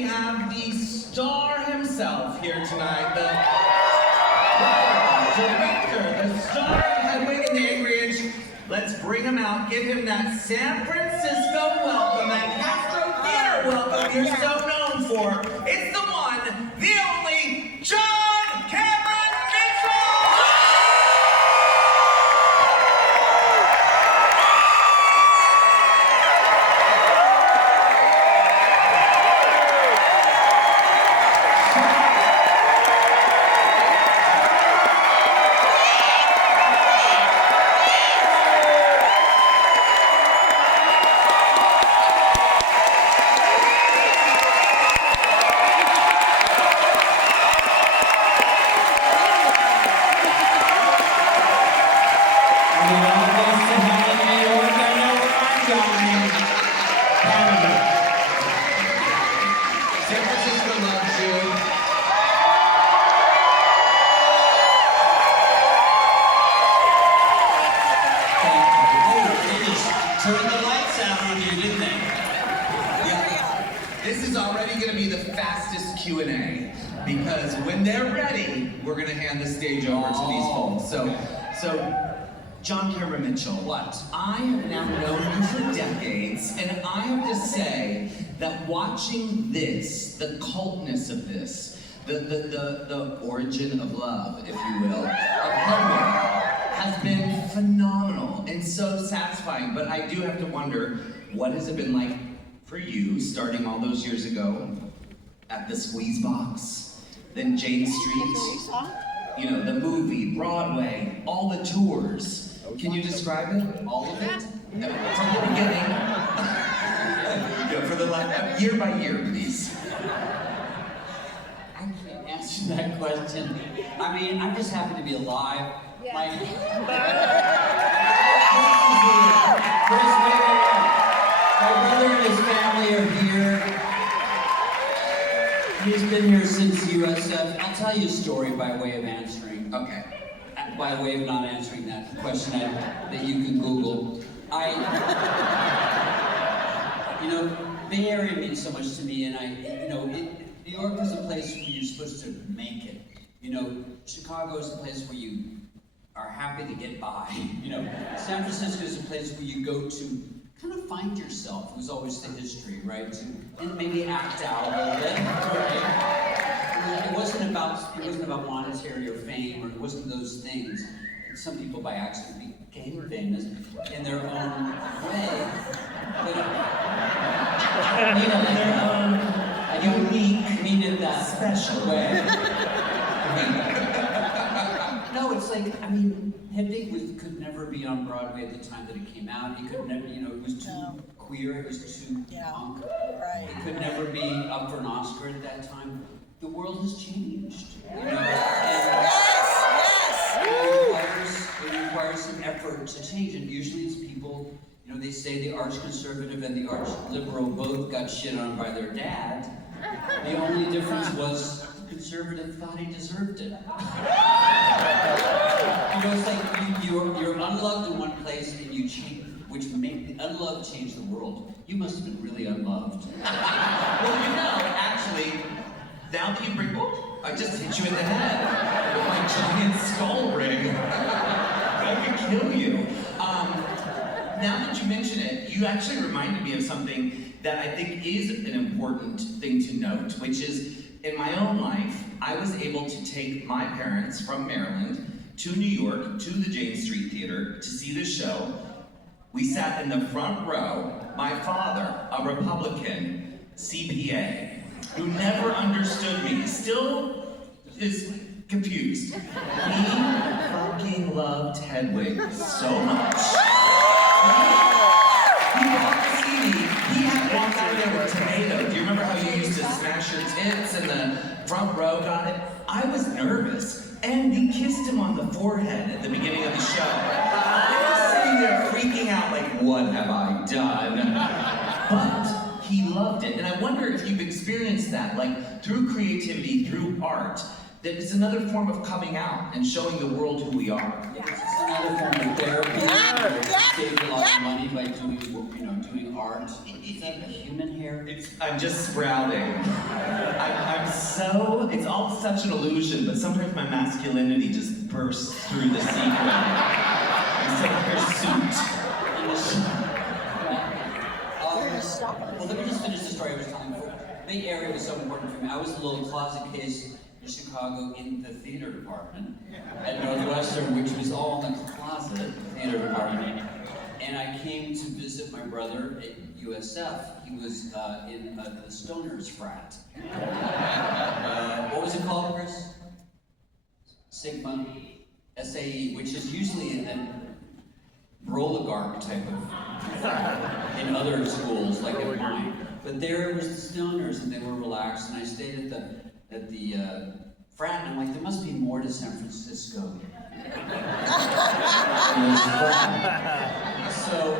we have the star himself here tonight, the director, the star of Hedwig and the Angry Inch. Let's bring him out, give him that San Francisco welcome, that Castro Theater welcome you're so known for. It's the one, the only, John Cameron Mitchell! San Francisco loves you. They just turned the lights out on you, didn't they? Yeah. This is already going to be the fastest Q&A because when they're ready, we're going to hand the stage over to these folks. So, John Cameron Mitchell. What? I have now known you for decades, and I have to say that watching this, the cultness of this, the origin of love, if you will, of Hedwig, has been phenomenal and so satisfying. But I do have to wonder, what has it been like for you, starting all those years ago at the Squeeze Box, then Jane Street, you know, the movie, Broadway, all the tours. Can you describe it? All of it? From the beginning. For the last, year by year, please. I can't answer that question. I mean, I'm just happy to be alive. Yeah. Like, my brother and his family are here. He's been here since USF. I'll tell you a story by way of answering. Okay. By way of not answering that question that you can Google. You know, Bay Area means so much to me, and New York is a place where you're supposed to make it. You know, Chicago is a place where you are happy to get by. You know, San Francisco is a place where you go to kind of find yourself. It was always the history, right? And maybe act out a little bit, right? It wasn't about monetary or fame, or it wasn't those things. Some people by accident became famous in their own way, but you know, in their own unique, special way. No, it's like, I mean, Hedwig could never be on Broadway at the time that it came out. He could never, you know, it was too queer, it was too punk. Right. It could never be up for an Oscar at that time. The world has changed, you know, and it requires some effort to change, and usually it's people, you know, they say the arch-conservative and the arch-liberal both got shit on by their dad. The only difference was the conservative thought he deserved it. You know, it's like you're unloved in one place and you change, which make the unloved change the world. You must have been really unloved. Well, you know, actually, now that you bring, I just hit you in the head with my giant skull ring. I could kill you. Now that you mention it, you actually reminded me of something that I think is an important thing to note, which is, in my own life, I was able to take my parents from Maryland to New York, to the Jane Street Theater, to see the show. We sat in the front row. My father, a Republican CPA, who never understood me, still is confused. He fucking loved Hedwig so much. He bought the CD. He had walked out there with tomato. Do you remember how you used to smash your tits and the front row got it? I was nervous. And you kissed him on the forehead at the beginning of the show. I was sitting there freaking out like, what have I done? But he loved it. And I wonder if you've experienced that, like through creativity, through art, that it's another form of coming out and showing the world who we are. Yeah, it's another form of therapy. Saved a lot of money by doing art. Is that a human hair? I'm just sprouting. It's all such an illusion, but sometimes my masculinity just bursts through the sequin. I'm so hirsute. Well, let me just finish the story I was telling before. The Bay Area was so important for me. I was a little closet case in Chicago in the theater department at Northwestern, which was all in the closet theater department. And I came to visit my brother at USF. He was in the Stoners frat. What was it called, Chris? Sigma SAE, which is usually an oligarch type of in other schools, like at mine. But there was the Stoners, and they were relaxed. And I stayed at the frat, and I'm like, there must be more to San Francisco. So,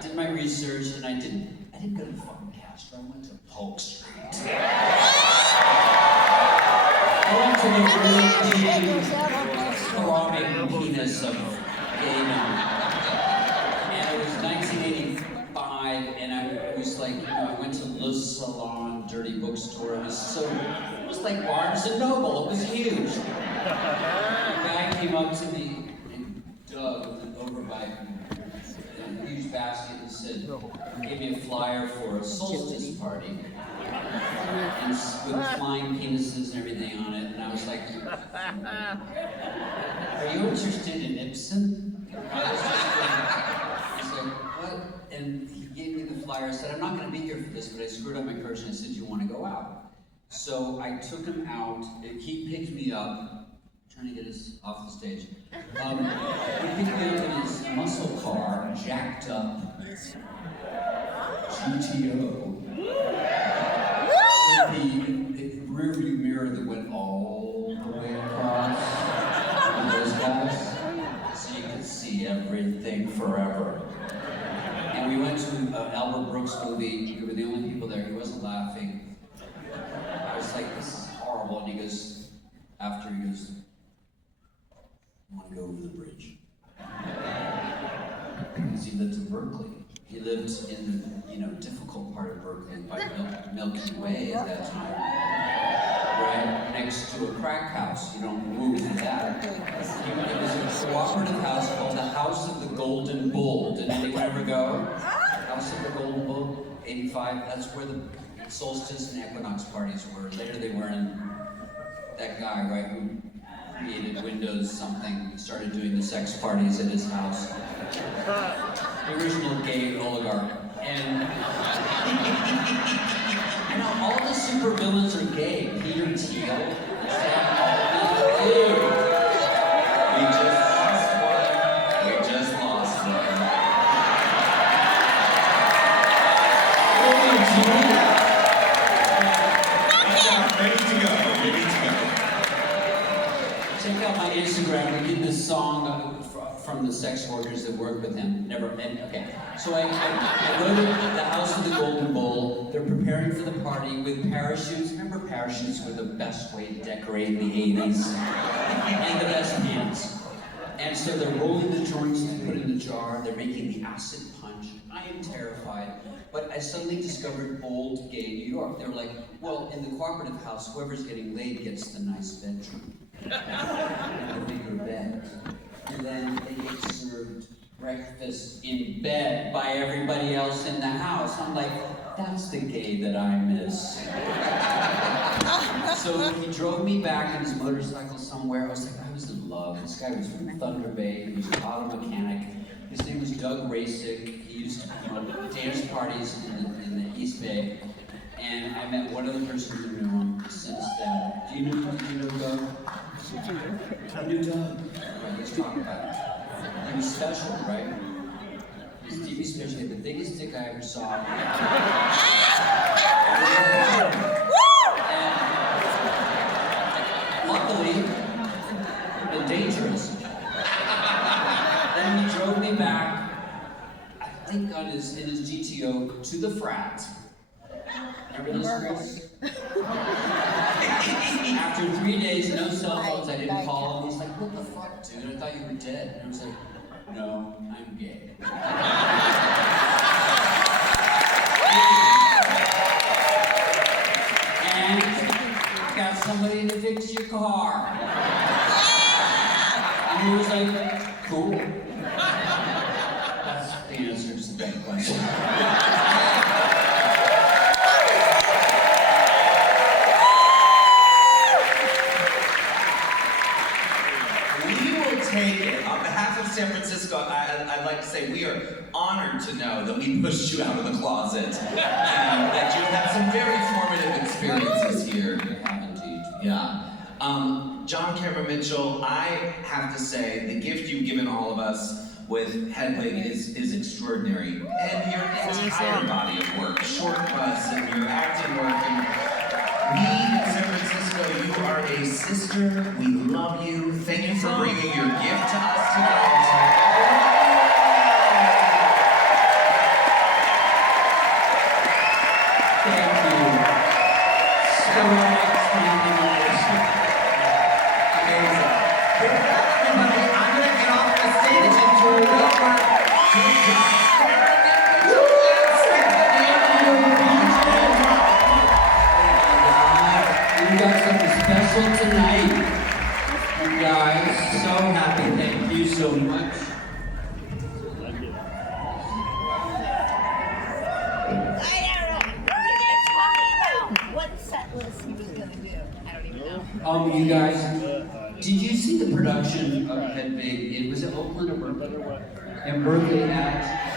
did my research, and I didn't go to fucking Castro. I went to Polk Street. I went to the really throbbing penis of gay men. And it was 1985, and I was like, I went to Le Salon, dirty bookstore. It was like Barnes and Noble. It was huge. A guy came up to me and Doug over by a huge basket and said, gave me a flyer for a solstice party. And with flying penises and everything on it. And I was like, are you interested in Ibsen? I said, what? And he gave me the flyer. I said, I'm not going to be here for this, but I screwed up my courage and I said, you want to go out? So I took him out. He picked me up. Trying to get us off the stage. He picked me up in his muscle car, jacked up GTO. The rear view mirror that went all the way across for those guys, so you could see everything forever. And we went to an Albert Brooks movie. We were the only people there. He wasn't laughing. I was like, this is horrible. And he goes, after he goes, I want to go over the bridge. Because he lived in Berkeley. He lived in the difficult part of Berkeley by Milky Way at that time. Right next to a crack house. You don't move to that. It was a cooperative house called the House of the Golden Bull. Did anyone ever go? House of the Golden Bull, 85. That's where the solstice and equinox parties were. Later they were in that guy, right, who created Windows something, started doing the sex parties at his house. The original gay oligarch. And all the supervillains are gay. Peter Thiel, Sam Altman. We just lost one. Ready to go. Check out my Instagram. We did this song from the sex workers that work with him. Okay. So I go to the House of the Golden Bull. They're preparing for the party with parachutes. Remember, parachutes were the best way to decorate in the 80s. And the best pants. And so they're rolling the joints to put in the jar. They're making the acid punch. I am terrified. But I suddenly discovered old gay New York. They were like, well, in the cooperative house, whoever's getting laid gets the nice bedroom. And a bigger bed. And then they get served breakfast in bed by everybody else in the house. I'm like, that's the gay that I miss. So he drove me back on his motorcycle somewhere. I was like, I was in love. This guy was from Thunder Bay. He was an auto mechanic. His name was Doug Rasick. He used to promote dance parties in the East Bay. And I met one other person who knew him since then. Do you know Doug? I knew Doug. Right, let's talk about it. He was special, right? He was TV special. He had the biggest dick I ever saw. And luckily, and dangerous. Then he drove me back, I think in his GTO, to the frat. Remember those streets? After 3 days, no cell phones, I didn't call him. He's like, what the fuck, dude? I thought you were dead. And I was like, no, I'm gay. somebody to fix your car. And he was like, cool. That's the answer to that question. Take it. On behalf of San Francisco, I'd like to say we are honored to know that we pushed you out of the closet and that you had some very formative experiences here. Yeah. John Cameron Mitchell, I have to say the gift you've given all of us with Hedwig is extraordinary. And your entire body of work, short bus and your acting work, and we in San Francisco, you are a sister. We love you. Thank you for bringing your gift to us tonight. Thank you so much. Amazing. With that, everybody, I'm going to get off the stage and turn it over to John Cameron Mitchell and Stephanie. You got something special tonight. You guys, so happy. Thank you so much. What set list he was gonna do. I don't even know. You guys, did you see the production of Hedwig? It was in Oakland or Berkeley? In Berkeley at